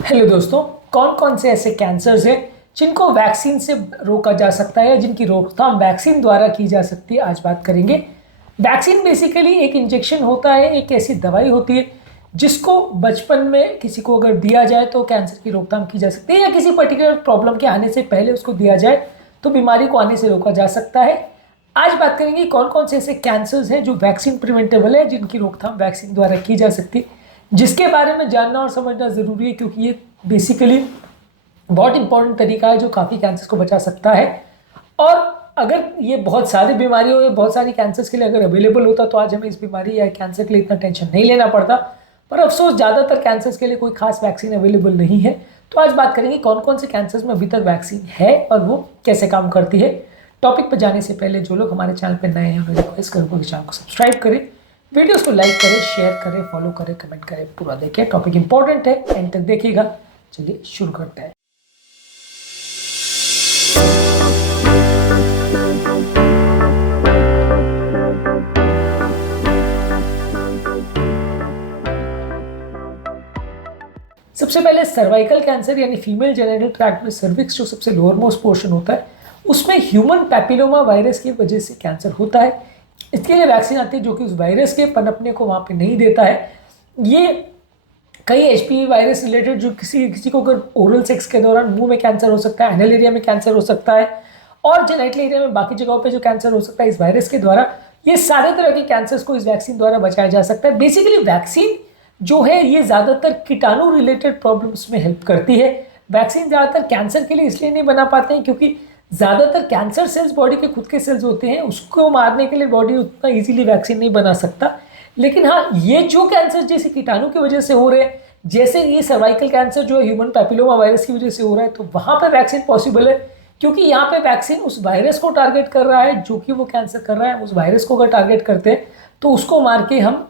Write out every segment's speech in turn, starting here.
Hello दोस्तों, कौन कौन से ऐसे कैंसर्स हैं जिनको वैक्सीन से रोका जा सकता है या जिनकी रोकथाम वैक्सीन द्वारा की जा सकती है, आज बात करेंगे। वैक्सीन बेसिकली एक इंजेक्शन होता है, एक ऐसी दवाई होती है जिसको बचपन में किसी को अगर दिया जाए तो कैंसर की रोकथाम की जा सकती है, या किसी पर्टिकुलर प्रॉब्लम के आने से पहले उसको दिया जाए तो बीमारी को आने से रोका जा सकता है। आज बात करेंगे कौन कौन से ऐसे कैंसर्स हैं जो वैक्सीन प्रिवेंटेबल है, जिनकी रोकथाम वैक्सीन द्वारा की जा सकती है, जिसके बारे में जानना और समझना ज़रूरी है, क्योंकि ये बेसिकली बहुत इंपॉर्टेंट तरीका है जो काफ़ी कैंसर्स को बचा सकता है। और अगर ये बहुत सारी बीमारियों या बहुत सारी कैंसर्स के लिए अगर अवेलेबल होता तो आज हमें इस बीमारी या कैंसर के लिए इतना टेंशन नहीं लेना पड़ता। पर अफसोस ज़्यादातर कैंसर्स के लिए कोई खास वैक्सीन अवेलेबल नहीं है। तो आज बात करेंगे कौन कौन से कैंसर्स में अभी तक वैक्सीन है और वो कैसे काम करती है। टॉपिक पर जाने से पहले जो लोग हमारे चैनल पर नए हैं उन्हें रिक्वेस्ट करूँगा कि चैनल को सब्सक्राइब करें, वीडियोस को लाइक करें, शेयर करें, फॉलो करें, कमेंट करें, पूरा देखें। टॉपिक इंपॉर्टेंट है, एंड तक देखिएगा। चलिए शुरू करते हैं। सबसे पहले सर्वाइकल कैंसर यानी फीमेल जेनिटल ट्रैक्ट में सर्विक्स जो सबसे लोअर मोस्ट पोर्शन होता है उसमें ह्यूमन पैपिलोमा वायरस की वजह से कैंसर होता है। इसके लिए वैक्सीन आती है जो कि उस वायरस के पनपने को वहाँ पे नहीं देता है। ये कई एचपीवी वायरस रिलेटेड जो किसी को अगर ओरल सेक्स के दौरान मुंह में कैंसर हो सकता है, एनल एरिया में कैंसर हो सकता है, और जेनिटल एरिया में बाकी जगहों पे जो कैंसर हो सकता है इस वायरस के द्वारा, ये सारे तरह के कैंसर्स को इस वैक्सीन द्वारा बचाया जा सकता है। बेसिकली वैक्सीन जो है ये ज़्यादातर कीटाणु रिलेटेड प्रॉब्लम्स में हेल्प करती है। वैक्सीन ज़्यादातर कैंसर के लिए इसलिए नहीं बना पाते हैं क्योंकि ज़्यादातर कैंसर सेल्स बॉडी के खुद के सेल्स होते हैं, उसको मारने के लिए बॉडी उतना इजीली वैक्सीन नहीं बना सकता। लेकिन हाँ, ये जो कैंसर जैसे कीटाणु की वजह से हो रहे हैं, जैसे ये सर्वाइकल कैंसर जो ह्यूमन पैपिलोमा वायरस की वजह से हो रहा है, तो वहाँ पर वैक्सीन पॉसिबल है क्योंकि यहाँ पे वैक्सीन उस वायरस को टारगेट कर रहा है जो कि वो कैंसर कर रहा है। उस वायरस को अगर टारगेट करते हैं तो उसको मार के हम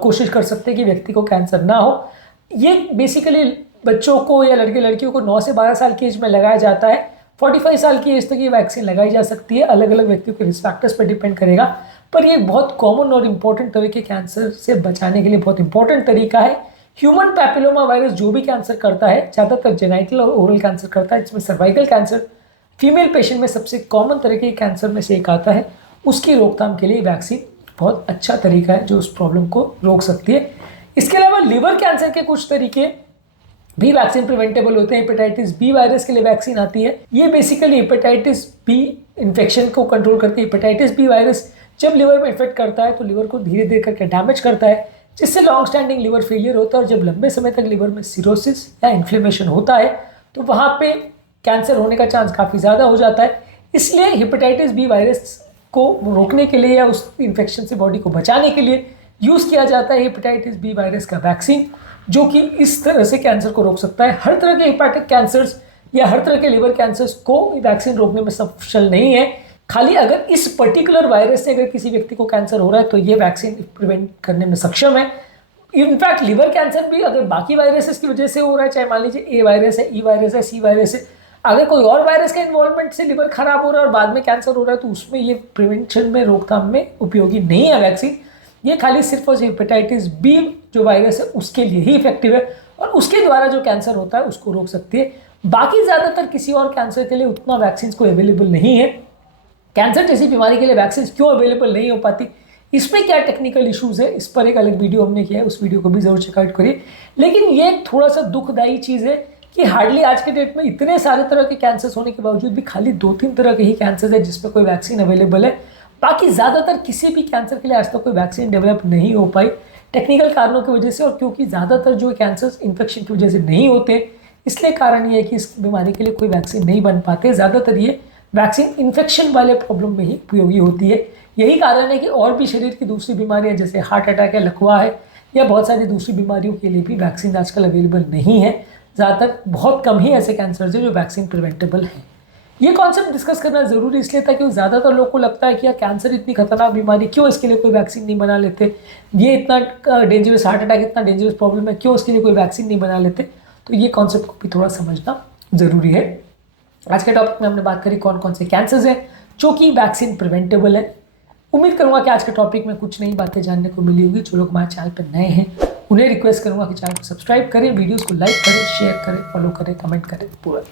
कोशिश कर सकते हैं कि व्यक्ति को कैंसर ना हो। ये बेसिकली बच्चों को या लड़के लड़कियों को 9 से 12 साल की एज में लगाया जाता है। 45 साल की एज तक ये वैक्सीन लगाई जा सकती है, अलग अलग व्यक्तियों के रिस्क फैक्टर्स पर डिपेंड करेगा। पर ये बहुत कॉमन और इम्पोर्टेंट तरह के कैंसर से बचाने के लिए बहुत इंपॉर्टेंट तरीका है। ह्यूमन पैपिलोमा वायरस जो भी कैंसर करता है, ज़्यादातर जेनाइटल और ओरल कैंसर करता है, जिसमें सर्वाइकल कैंसर फीमेल पेशेंट में सबसे कॉमन तरह के कैंसर में से एक आता है। उसकी रोकथाम के लिए वैक्सीन बहुत अच्छा तरीका है जो उस प्रॉब्लम को रोक सकती है। इसके अलावा लिवर कैंसर के कुछ तरीके भी वैक्सीन प्रिवेंटेबल होते हैं। हेपेटाइटिस बी वायरस के लिए वैक्सीन आती है। ये बेसिकली हेपेटाइटिस बी इन्फेक्शन को कंट्रोल करती है। हेपेटाइटिस बी वायरस जब लिवर में इन्फेक्ट करता है तो लिवर को धीरे धीरे करके डैमेज करता है, जिससे लॉन्ग स्टैंडिंग लिवर फेलियर होता है। और जब लंबे समय तक लिवर में सिरोसिस या इन्फ्लेमेशन होता है तो वहाँ पे कैंसर होने का चांस काफ़ी ज़्यादा हो जाता है। इसलिए हेपेटाइटिस बी वायरस को रोकने के लिए या उस इन्फेक्शन से बॉडी को बचाने के लिए यूज़ किया जाता है हेपेटाइटिस बी वायरस का वैक्सीन, जो कि इस तरह से कैंसर को रोक सकता है। हर तरह के हेपेटिक कैंसर्स या हर तरह के लिवर कैंसर्स को वैक्सीन रोकने में सफल नहीं है। खाली अगर इस पर्टिकुलर वायरस से अगर किसी व्यक्ति को कैंसर हो रहा है तो ये वैक्सीन प्रिवेंट करने में सक्षम है। इनफैक्ट लिवर कैंसर भी अगर बाकी वायरसेस की वजह से हो रहा है, चाहे मान लीजिए ए वायरस है, ई वायरस है, सी वायरस है, अगर कोई और वायरस के इन्वॉल्वमेंट से लिवर खराब हो रहा है और बाद में कैंसर हो रहा है तो उसमें ये प्रिवेंशन में, रोकथाम में उपयोगी नहीं है वैक्सीन। ये खाली सिर्फ और हेपेटाइटिस बी जो वायरस है उसके लिए ही इफेक्टिव है और उसके द्वारा जो कैंसर होता है उसको रोक सकती है। बाकी ज़्यादातर किसी और कैंसर के लिए उतना वैक्सीन को अवेलेबल नहीं है। कैंसर जैसी बीमारी के लिए वैक्सीन क्यों अवेलेबल नहीं हो पाती, इसमें क्या टेक्निकल इश्यूज़ है, इस पर एक अलग वीडियो हमने किया है, उस वीडियो को भी ज़रूर चेकआउट करिए। लेकिन ये थोड़ा सा दुखदायी चीज़ है कि हार्डली आज के डेट में इतने सारे तरह के कैंसर्स होने के बावजूद भी खाली 2-3 तरह के ही कैंसर है जिस पर कोई वैक्सीन अवेलेबल है। बाकी ज़्यादातर किसी भी कैंसर के लिए आज तक कोई वैक्सीन डेवलप नहीं हो पाई टेक्निकल कारणों की वजह से, और क्योंकि ज़्यादातर जो कैंसर्स इन्फेक्शन की वजह से नहीं होते, इसलिए कारण ये है कि इस बीमारी के लिए कोई वैक्सीन नहीं बन पाते। ज़्यादातर ये वैक्सीन इन्फेक्शन वाले प्रॉब्लम में ही उपयोगी होती है। यही कारण है कि और भी शरीर की दूसरी बीमारियाँ जैसे हार्ट अटैक है, लकवा है, या बहुत सारी दूसरी बीमारियों के लिए भी वैक्सीन आजकल अवेलेबल नहीं है। ज़्यादातर बहुत कम ही ऐसे कैंसर्स हैं जो वैक्सीन प्रिवेंटेबल हैं। ये कॉन्सेप्ट डिस्कस करना ज़रूरी इसलिए था कि ज़्यादातर लोगों को लगता है कि यार कैंसर इतनी खतरनाक बीमारी, क्यों इसके लिए कोई वैक्सीन नहीं बना लेते, ये इतना डेंजरस, हार्ट अटैक इतना डेंजरस प्रॉब्लम है, क्यों इसके लिए कोई वैक्सीन नहीं बना लेते। तो ये कॉन्सेप्ट को भी थोड़ा समझना ज़रूरी है। आज के टॉपिक में हमने बात करी कौन कौन से कैंसर्स हैं जो कि वैक्सीन प्रिवेंटेबल है। उम्मीद करूँगा कि आज के टॉपिक में कुछ नई बातें जानने को मिली होगी। जो लोग हमारे चैनल पर नए हैं उन्हें रिक्वेस्ट करूँगा कि चैनल को सब्सक्राइब करें, वीडियोज़ को लाइक करें, शेयर करें, फॉलो करें, कमेंट करें पूरा।